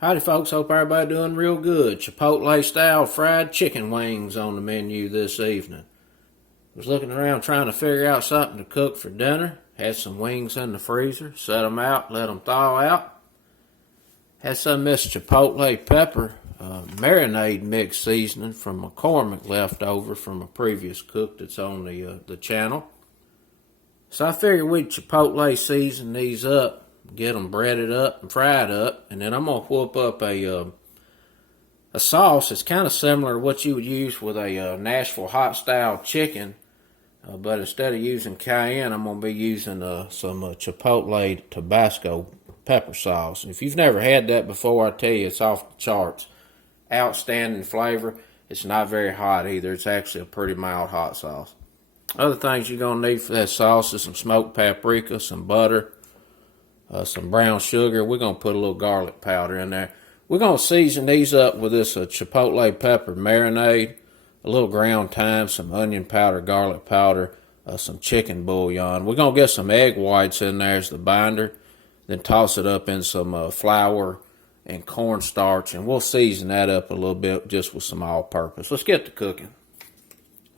Howdy folks, hope everybody doing real good. Chipotle style fried chicken wings on the menu this evening. Was looking around trying to figure out something to cook for dinner. Had some wings in the freezer, set them out, let them thaw out. Had some of this Chipotle pepper marinade mix seasoning from McCormick left over from a previous cook that's on the channel. So I figured we'd Chipotle season these up, get them breaded up and fried up, and then I'm going to whoop up a sauce that's kind of similar to what you would use with a Nashville hot style chicken, but instead of using cayenne, I'm going to be using some Chipotle Tabasco pepper sauce. If you've never had that before, I tell you, it's off the charts. Outstanding flavor. It's not very hot either. It's actually a pretty mild hot sauce. Other things you're going to need for that sauce is some smoked paprika, some butter, some brown sugar. We're going to put a little garlic powder in there. We're going to season these up with this Chipotle pepper marinade, a little ground thyme, some onion powder, garlic powder, some chicken bouillon. We're going to get some egg whites in there as the binder, then toss it up in some flour and cornstarch, and we'll season that up a little bit just with some all-purpose. Let's get to cooking.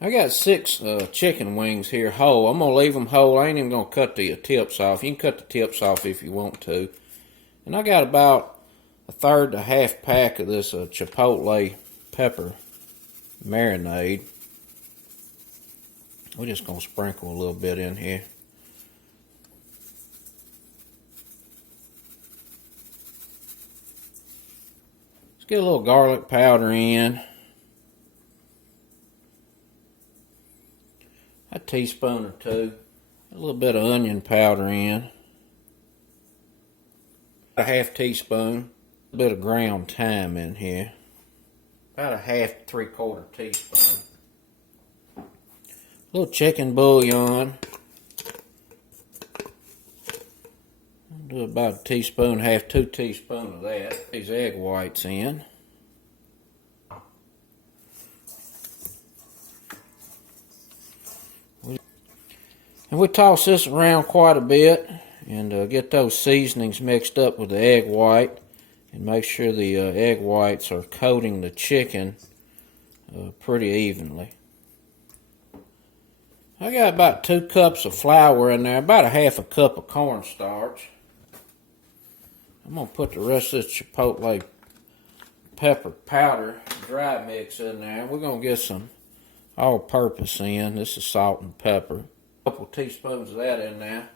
I got 6 chicken wings here whole. I'm going to leave them whole. I ain't even going to cut the tips off. You can cut the tips off if you want to. And I got about a third to half pack of this Chipotle pepper marinade. We're just going to sprinkle a little bit in here. Let's get a little garlic powder in. A teaspoon or two. A little bit of onion powder in. A half teaspoon. A bit of ground thyme in here. About a half to 3/4 teaspoon. A little chicken bouillon. I'll do about a teaspoon, half 2 teaspoons of that. These egg whites in. And we toss this around quite a bit and get those seasonings mixed up with the egg white and make sure the egg whites are coating the chicken pretty evenly. I got about 2 cups of flour in there, about a half a cup of cornstarch. I'm going to put the rest of this Chipotle pepper powder dry mix in there. We're going to get some all-purpose in. This is salt and pepper. A couple teaspoons of that in there.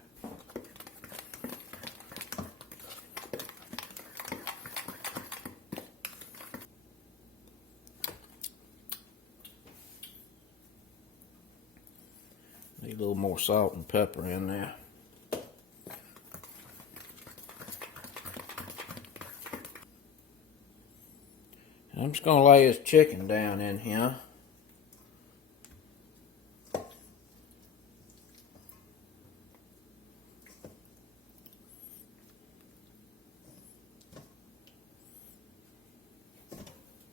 Need a little more salt and pepper in there. And I'm just going to lay this chicken down in here.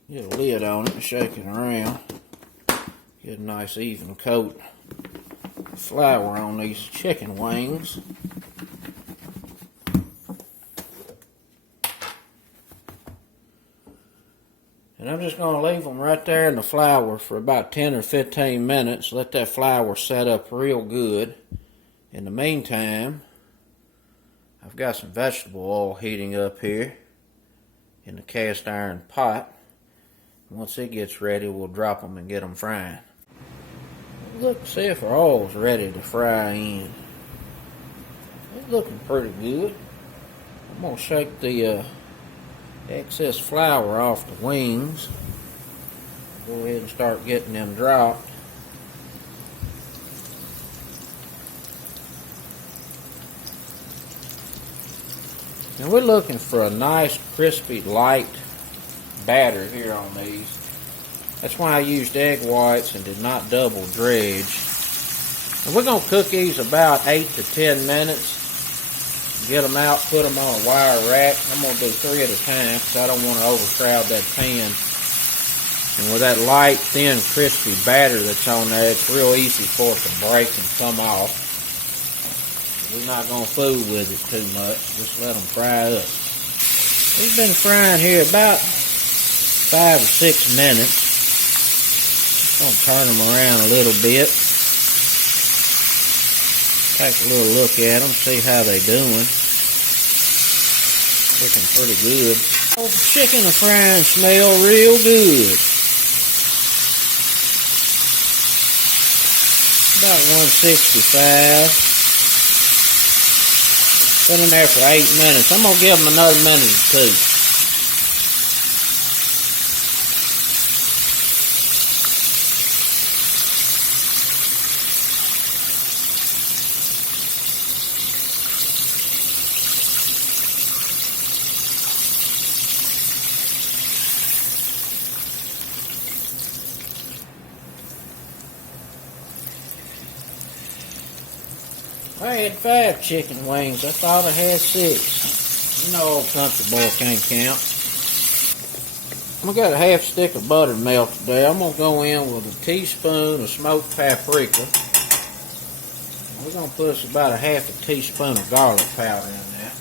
Get a lid on it and shake it around. Get a nice even coat of flour on these chicken wings. And I'm just going to leave them right there in the flour for about 10 or 15 minutes. Let that flour set up real good. In the meantime, I've got some vegetable oil heating up here in the cast iron pot. Once it gets ready, we'll drop them and get them frying. Look, see if our oil's ready to fry in. It's looking pretty good. I'm going to shake the excess flour off the wings. Go ahead and start getting them dropped. And we're looking for a nice, crispy, light batter here on these. That's why I used egg whites and did not double dredge. And we're going to cook these about 8 to 10 minutes. Get them out, put them on a wire rack. I'm going to do 3 at a time because I don't want to overcrowd that pan. And with that light, thin, crispy batter that's on there, it's real easy for it to break and come off. We're not going to fool with it too much. Just let them fry up. We've been frying here about 5 or 6 minutes. Gonna turn them around a little bit. Take a little look at them, see how they doing. Looking pretty good. Oh, the chicken and frying smell real good. About 165. Been in there for 8 minutes. I'm gonna give them another minute or two. I had 5 chicken wings. I thought I had 6. You know, old country boy can't count. I got a half stick of buttermilk today. I'm going to go in with a teaspoon of smoked paprika. We're going to put us about a half a teaspoon of garlic powder in there.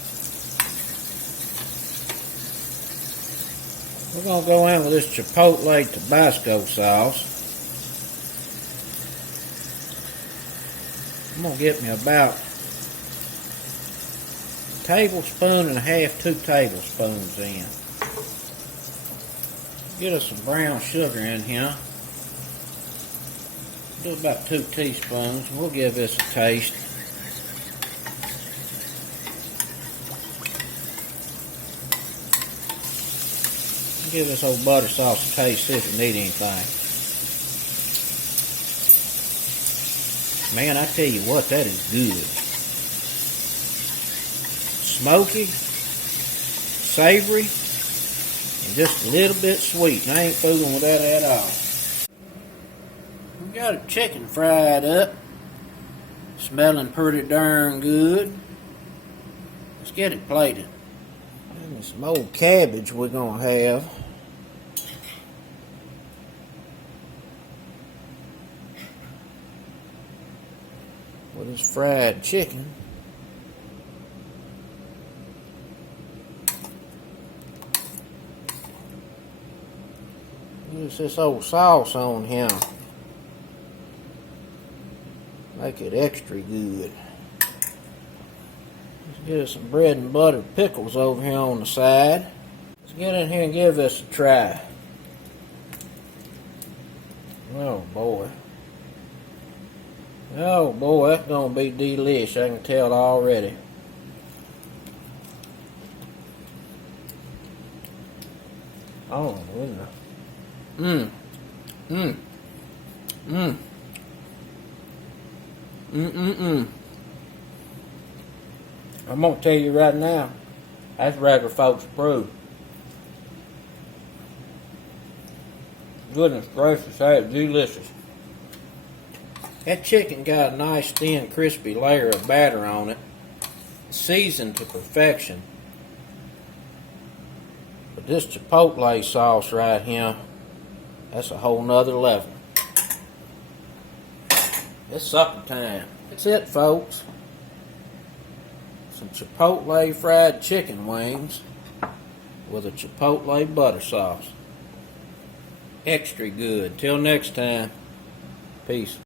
We're going to go in with this Chipotle Tabasco sauce. I'm going to get me about 1.5 tablespoons, 2 tablespoons in. Get us some brown sugar in here. Do about 2 teaspoons. We'll give this a taste. Give this old butter sauce a taste, see if it needs anything. Man, I tell you what, that is good. Smoky, savory, and just a little bit sweet. I ain't fooling with that at all. We got a chicken fried up. Smelling pretty darn good. Let's get it plated. And some old cabbage we're going to have. With this fried chicken. Use this old sauce on here. Make it extra good. Let's get us some bread and butter pickles over here on the side. Let's get in here and give this a try. Oh boy. Oh boy, that's gonna be delish. I can tell already. Oh goodness. I'm gonna tell you right now, that's regular folks approved. Goodness gracious, that is delicious. That chicken got a nice thin crispy layer of batter on it, seasoned to perfection. But this Chipotle sauce right here, that's a whole nother level. It's supper time. That's it, folks. Some Chipotle fried chicken wings with a Chipotle butter sauce. Extra good. Till next time, peace.